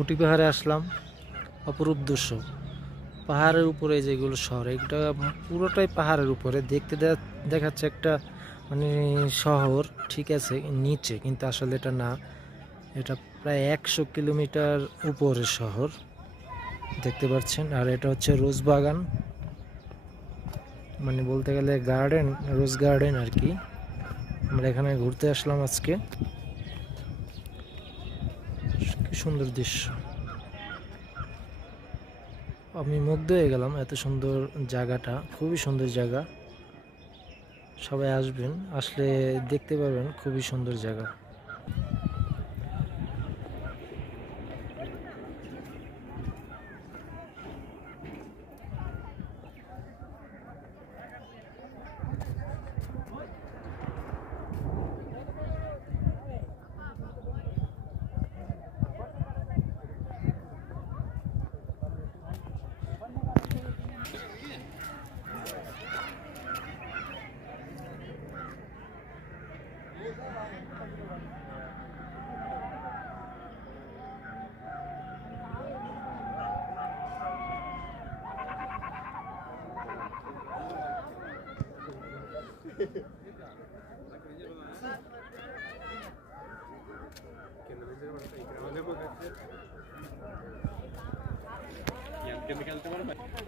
উটি পাহাড়ে আসলাম, অপরূপ দৃশ্য। পাহাড়ের উপরে যেগুলো শহর, এটা পুরোটাই পাহাড়ের উপরে দেখতে দেখাচ্ছে একটা মানে শহর, ঠিক আছে নিচে, কিন্তু আসলে এটা না। এটা প্রায় 100 কিলোমিটার উপরের শহর দেখতে পাচ্ছেন। আর এটা হচ্ছে রোজ বাগান, মানে বলতে গেলে গার্ডেন, রোজ গার্ডেন আর কি। আমরা এখানে ঘুরতে আসলাম আজকে। কি সুন্দর দৃশ্য, আমি মুগ্ধ হয়ে গেলাম। এত সুন্দর জায়গাটা, খুবই সুন্দর জায়গা। সবাই আসবেন, আসলে দেখতে পারবেন, খুবই সুন্দর জায়গা। ¿Y antes de que te